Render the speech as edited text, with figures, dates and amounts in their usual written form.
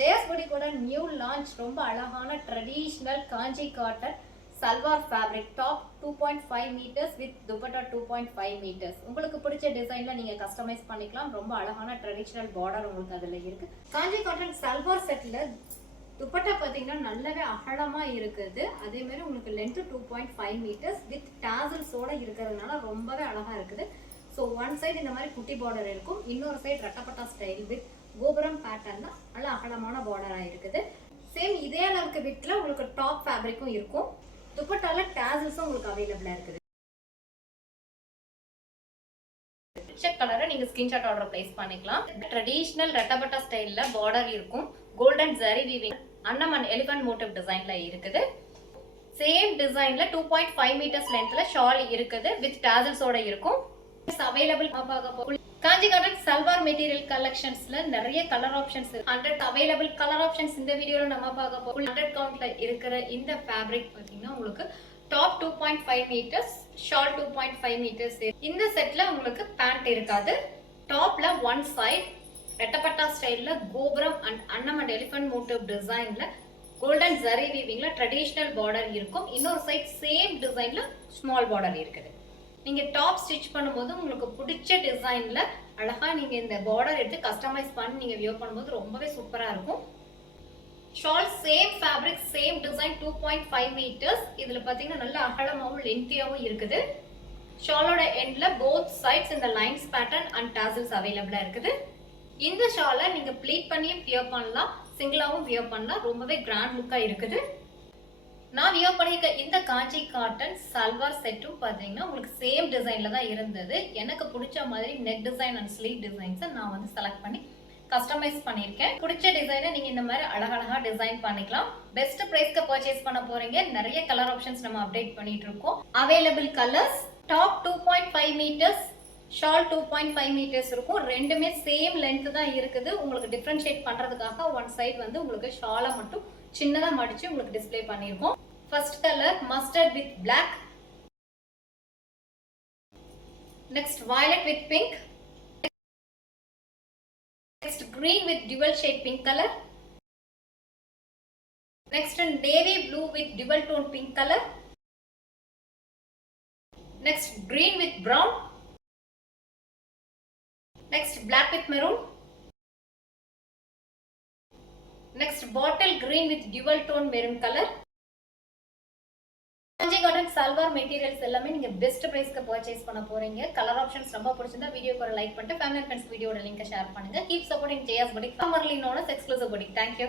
Jayas புடிக்கோட new launch ரொம்ப அழகான traditional Kanchi cotton salwar fabric top 2.5 metres with dupatta 2.5 metres. உங்களுக்கு பிடிச்ச டிசைன்ல நீங்க கஸ்டமைஸ் பண்ணிக்கலாம். ரொம்ப அழகான ட்ரெடிஷ்னல் பார்டர் உங்களுக்கு அதுல இருக்கு. காஞ்சி காட்டன் சல்வார் செட்ல துப்பட்டா பார்த்தீங்கன்னா நல்லாவே அகலமா இருக்குது. அதே மாதிரி உங்களுக்கு லென்த் 2.5 மீட்டர்ஸ் வித் டாசல்ஸோட இருக்கிறதுனால ரொம்பவே அழகா இருக்குது. ஸோ ஒன் சைடு இந்த மாதிரி குட்டி பார்டர் இருக்கும், இன்னொரு சைடு ரெட்டப்பட்டா ஸ்டைல் வித் கோபுரம் பேட்டர்னா நல்ல அகலமான பார்டராக இருக்குது. சேம் இதே அளவுக்கு விட்ல உங்களுக்கு டாப் ஃபேப்ரிக்கும் இருக்கும். துப்பட்டால டாசல்ஸும் உங்களுக்கு அவைலபிளா இருக்குது. கலரை நீங்க ஸ்கிரீன்ஷாட் ஆர்டர் பிளேஸ் பண்ணிக்கலாம். ட்ரெடிஷனல் ரெட்டப்பட்டா ஸ்டைல்ல பார்டர் இருக்கும். கோல்டன் ஜரி வீவிங் அன்னமன் எலிஃபண்ட் மோட்டிவ் டிசைன்ல இருக்குது. சேம் டிசைன்ல 2.5 மீட்டர்ஸ் லென்த்ல ஷால் இருக்குது வித் டாசல்ஸோட இருக்கும். Available Kanchi cotton salwar material கலெக்ஷன்ஸ்ல நிறைய colour options 100 available colour options இந்த வீடியோல நம்ம பார்க்க போறோம். 100 கவுண்ட்ல இருக்கிற இந்த ஃபேப்ரிக் பாத்தீங்கன்னா உங்களுக்கு டாப் 2.5 மீட்டர்ஸ் ஷால் 2.5 மீட்டர்ஸ். இந்த செட்ல உங்களுக்கு பேண்ட் இருக்காது. டாப்ல ஒன் சைடு ரெட்டப்பட்டா ஸ்டைல்ல கோபுரம் அண்ட் அன்னம் அண்ட் எலிஃபண்ட் மோட்டிவ் டிசைன்ல கோல்டன் ஜரி வீவிங்ல ட்ரெடிஷனல் பார்டர் இருக்கும். இன்னொரு சைட் சேம் டிசைன்ல ஸ்மால் பார்டர் இருக்குது. நீங்க டாப் ஸ்டிச் பண்ணும்போது உங்களுக்கு பிடிச்ச டிசைன்ல அழகா நீங்க இந்த பார்டர் எடுத்து கஸ்டமைஸ் பண்ணி நீங்க வியர் பண்ணும்போது ரொம்பவே சூப்பரா இருக்கும். Shawl same fabric same design 2.5 metres. இதுல பாத்தீங்கன்னா நல்ல அகலமாவும் லென்த்தியாவும் இருக்குது. ஷாலோட எண்ட்ல போத் சைட்ஸ் இந்த லைன்ஸ் பேட்டர்ன் அண்ட் டாசல்ஸ் அவைலபிளா இருக்குது. இந்த ஷாலை நீங்க ப்ளீட் பண்ணியும் வியர் பண்ணலாம், சிங்கிளாவும் வியர் பண்ணலாம். ரொம்பவே கிராண்ட் லுக்கா இருக்குது. நான் வியர் பண்ணியிருக்க இந்த காஞ்சி காட்டன் சல்வார் செட்டும் பார்த்தீங்கன்னா உங்களுக்கு சேம் டிசைன்ல தான் இருந்தது. எனக்கு பிடிச்ச மாதிரி நெக் டிசைன் அண்ட் ஸ்லீவ் டிசைன்ஸை நான் வந்து செலக்ட் பண்ணி கஸ்டமைஸ் பண்ணியிருக்கேன். பிடிச்ச டிசைனை நீங்கள் இந்த மாதிரி அழகழகா டிசைன் பண்ணிக்கலாம். பெஸ்ட் ப்ரைஸ்க்கு பர்ச்சேஸ் பண்ண போறீங்க. நிறைய கலர் ஆப்ஷன்ஸ் நம்ம அப்டேட் பண்ணிட்டு இருக்கோம். Available colours top 2.5 metres shawl 2.5 metres இருக்கும். ரெண்டுமே சேம் லென்த் தான் இருக்குது. உங்களுக்கு டிஃபரன்ஷியேட் பண்றதுக்காக ஒன் சைடு வந்து உங்களுக்கு ஷாலை மட்டும் சின்னதா மடிச்சு உங்களுக்கு டிஸ்ப்ளே பண்ணிருக்கோம். First colour mustard with black, next violet with pink, next green with dual shade pink color, next navy blue with dual tone pink color, next green with brown, next black with maroon, next bottle green with dual tone maroon color. Kanchi cotton salwar materials எல்லாமே நீங்க best பிரைஸ்க்கு purchase பண்ண போறீங்க. Colour options ரொம்ப பிடிச்சிருந்தா வீடியோக்கு ஒரு like பண்ணிட்டு family and friends வீடியோட லிங்கை ஷேர் பண்ணுங்க. Keep supporting Jaya's boutique, formerly known as exclusive boutique. Thank you.